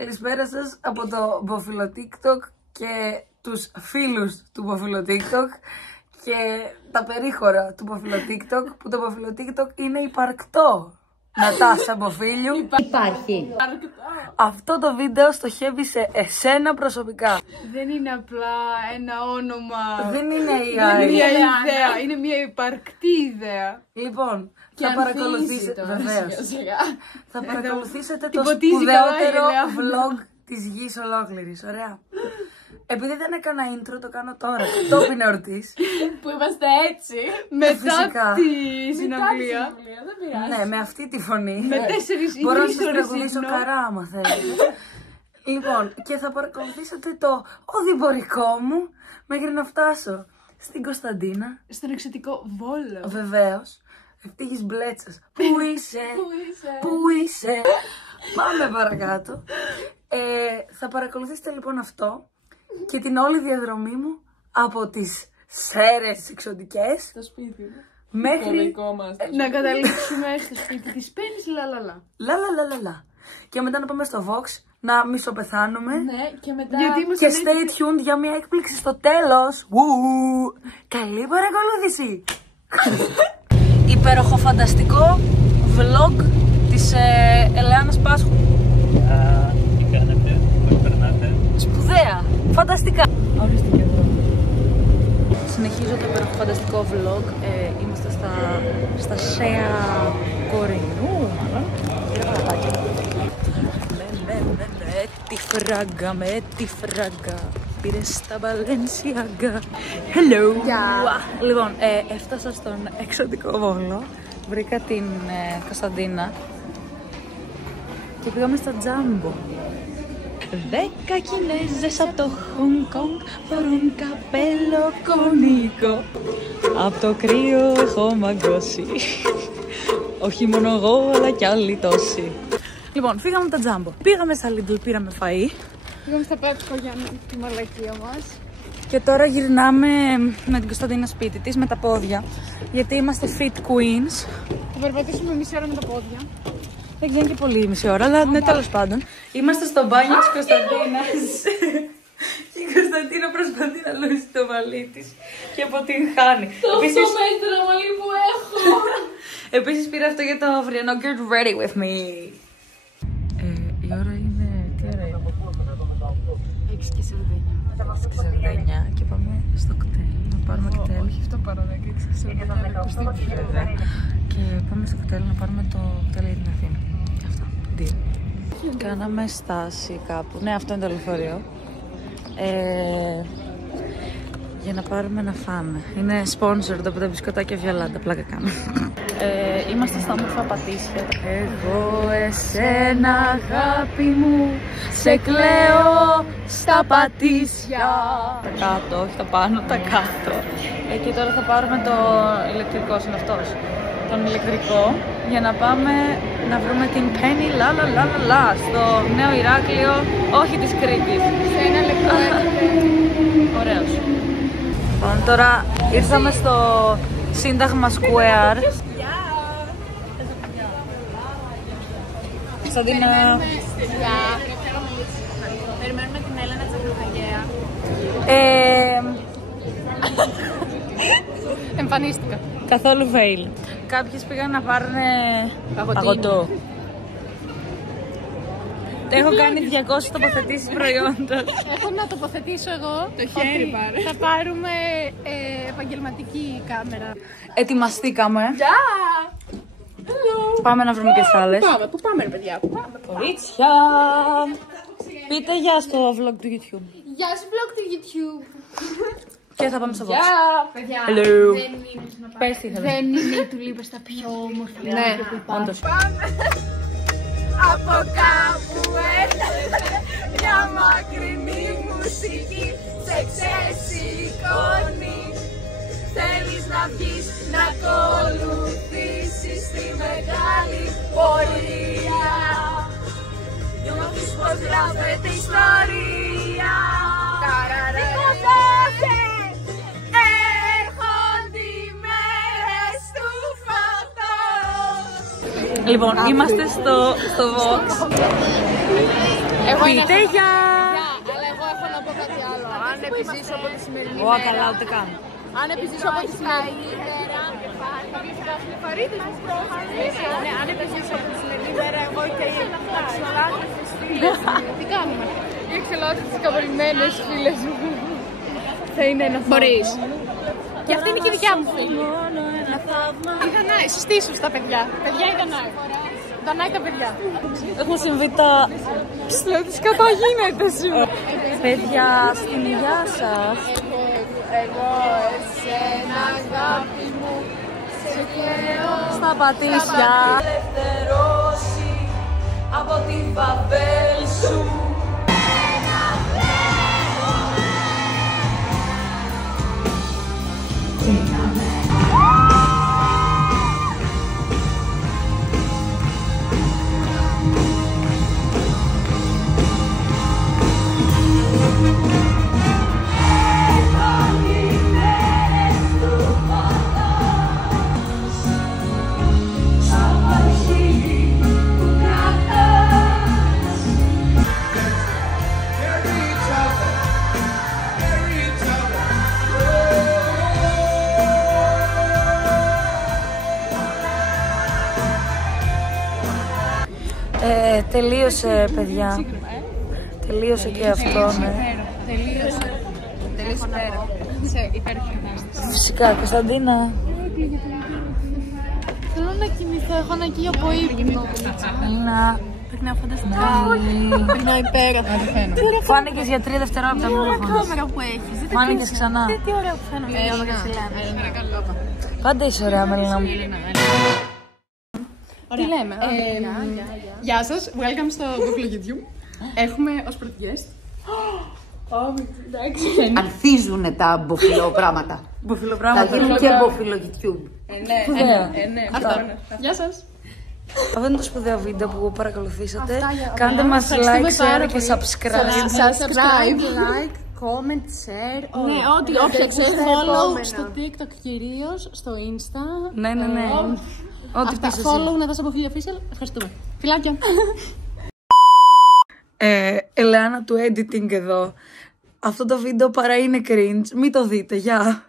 Καλησπέρα σας από το Μποφιλο TikTok και τους φίλους του Μποφιλο TikTok και τα περίχωρα του Μποφιλο TikTok, που το Μποφιλο TikTok είναι υπαρκτό. Νατάσα Μποφίλιου. Υπάρχει. Αυτό το βίντεο στοχεύει σε εσένα προσωπικά. Δεν είναι απλά ένα όνομα. Δεν είναι η μια ιδέα. Είναι μια υπαρκτή ιδέα. Λοιπόν, και θα παρακολουθήσετε. Βεβαίως. Θα παρακολουθήσετε το σπουδαιότερο vlog της γης ολόκληρης. Ωραία. Επειδή δεν έκανα intro, το κάνω τώρα. Κατόπιν εορτής. Που είμαστε έτσι. Μετά τη συναυλία. Ναι, με αυτή τη φωνή. Με 4 ή 3 μπορώ να σας τραγουδήσω καρά, άμα θέλετε. Λοιπόν, και θα παρακολουθήσετε το οδηπορικό μου μέχρι να φτάσω στην Κωνσταντίνα. Στον εξωτικό Βόλο. Βεβαίως. Ευτύχης Μπλέτσας. Πού είσαι, πού είσαι. Πάμε παρακάτω. Θα παρακολουθήσετε λοιπόν αυτό και την όλη διαδρομή μου από τις Σέρρες εξωτικές Στο σπίτι μου. μέχρι να καταλήξουμε στο σπίτι της Πέννης λαλαλα. Λαλαλαλαλα. Και μετά να πάμε στο Vox να μισοπεθάνουμε. Ναι, και μετά. Και stay tuned για μια έκπληξη στο τέλος. Καλή παρακολούθηση. Υπέροχο φανταστικό vlog της Ελεάνας Πάσχου. Τι κάνετε, πώς περνάτε? Σπουδαία, φανταστικά. Ορίστε και εδώ. Συνεχίζω το υπέροχο φανταστικό vlog. Είμαστε στα Σέα Κορινού, μάλλον. Με τη φράγκα. Πήρε στα Balenciaga. Hello! Yeah. Λοιπόν, έφτασα στον εξωτικό Βόλο. Βρήκα την Κωνσταντίνα και πήγαμε στα Τζάμπο. 10 Κινέζες από το Χονγκ Κονγκ φορούν καπέλο κονικό. Απ' το κρύο έχω μαγκώσει. Όχι μόνο εγώ, αλλά κι άλλοι τόσοι. Λοιπόν, φύγαμε από τα Τζάμπο. Πήγαμε στα Lidl, πήραμε φαΐ. Πήγαμε στα Πέπκο για τη μαλακία μας. Και τώρα γυρνάμε με την Κωνσταντίνα σπίτι της με τα πόδια. Γιατί είμαστε fit queens. Θα περπατήσουμε μισή ώρα με τα πόδια. Δεν ξέρω και πολύ μισή ώρα, αλλά ναι, τέλος πάντων. Είμαστε στο μπάνιο της Κωνσταντίνας. Και η Κωνσταντίνα προσπαθεί να λούσει το μαλλί της και αποτυγχάνει. Το 8 μέτρα μαλλί που έχω. Επίσης πήρα αυτό για το αυριανό Get ready with me. Η ώρα είναι... Τι ώρα είναι? 6:49 και πάμε στο κτέλ. Να πάρουμε κτέλ. Όχι, αυτό πάρω 6:49. Και πάμε στο κτέλ να πάρουμε το κτέλ για την Αθήνα. Αυτό. Κάναμε στάση κάπου. Ναι, αυτό είναι το λεωφορείο. Για να πάρουμε να φάμε. Είναι sponsored από τα μπισκοτάκια Βιολάντα. Πλάκα κάνω. Είμαστε στα όμορφα Πατήσια. Εγώ εσένα αγάπη μου σε κλαίω στα Πατήσια. Τα κάτω, όχι τα πάνω, τα κάτω. Και τώρα θα πάρουμε το ηλεκτρικό, είναι αυτός. Τον ηλεκτρικό για να πάμε να βρούμε την Penny λα στο νέο Ηράκλειο, όχι της Κρήτης. Σε ένα λεπτό. Ωραίος. Λοιπόν, τώρα ήρθαμε στο Σύνταγμα Square. Κωνσταντίνα. Περιμένουμε την Έλενα Τσακρουκαγέα. Εμφανίστηκα. Καθόλου fail. Κάποιες πήγαν να πάρουν παγωτό. Έχω κάνει 200 τοποθετήσεις προϊόντος. Έχω να τοποθετήσω εγώ. Το χέρι πάρε. Θα πάρουμε επαγγελματική κάμερα. Ετοιμαστήκαμε. Γεια! Πάμε να βρούμε και τις άλλες. Πάμε, πού πάμε ρε παιδιά, πού πάμε. Κορίτσια! Πείτε γεια στο vlog του YouTube. Γεια σου vlog του YouTube. Και θα πάμε στο Vox. Γεια! Παιδιά, Hello. δεν είναι οι τουλίπες τα πιο όμορφα που υπάρχουν. Πάμε από κάπου έρχεται μια μακρινή μουσική, σε ξεσηκώνει. Θέλεις να βγεις, να ακολουθήσεις τη μεγάλη πορεία. Νιώθεις πως γράφεται ιστορία. Έρχονται οι μέρες του φωτός. Λοιπόν, είμαστε στο Vox. Πείτε γεια! Αλλά εγώ έχω να πω κάτι άλλο. Αν επιζήσω από τη σημερινή Ω, μέρα. καλά, ούτε καν. Αν επιζήσω από τη σημερινή μέρα. Ναι, αν επιζήσω από τη σημερινή μέρα, εγώ και οι αξιολάτρες φίλες μου. Τι κάνουμε? Οι αξιολάτρες καβολημένες φίλες μου. Θα είναι ένα θαύμα. Μπορείς. Και αυτή είναι και η δικιά μου φίλη. Η Δανάη, συστήσου στα παιδιά. Παιδιά η Δανάη. Δανάη τα παιδιά. Έχουν συμβεί τα... Λέω τι κατά γίνεται σου. Παιδιά, στην υγεία σας. Εγώ εσένα αγάπη μου σε καιρό Στα πατήσια. Ελευθερώσει από την Βαβέλ σου. Τελείωσε, παιδιά. Τελείωσε και αυτό, ναι. Τελείωσε πέρα. Είσαι υπέροχη κατάσταση. Φυσικά, Κωνσταντίνα. Θέλω να κοιμηθώ, έχω αναγκή από ύπνο. Έλα. Περνάω φανταστικά. Περνάω υπέροχα. Φάνηκες για 3 δευτερόλεπτα που Τι ωραία έχω. κάμερα που έχεις. Φάνηκες ξανά. Τι ωραία που φαίνομαι. Πάντα είσαι ωραία, Μελίνα μου. Τι λέμε. Γεια σας, welcome στο Google YouTube. Έχουμε ως πρώτη guest. Ανθίζουνε τα μποφιλοπράγματα. Θα Μποφιλοπράγματα. γίνουν και μποφιλο YouTube. Σπουδαία. Γεια σας. Αυτό είναι το σπουδαίο βίντεο που παρακολουθήσατε. Αυτά, Κάντε μας like, share και subscribe. Subscribe, like, comment, share. Ναι, ό,τι όποια ξέρει. Follow στο TikTok κυρίως, στο Insta. Ναι. Ό,τι Αυτά, πεις εσύ. follow να δώσω από Φίλια Official. Ευχαριστούμε. Φιλάκια. Ελεάνα του editing εδώ. Αυτό το βίντεο παρά είναι cringe. Μην το δείτε, γεια.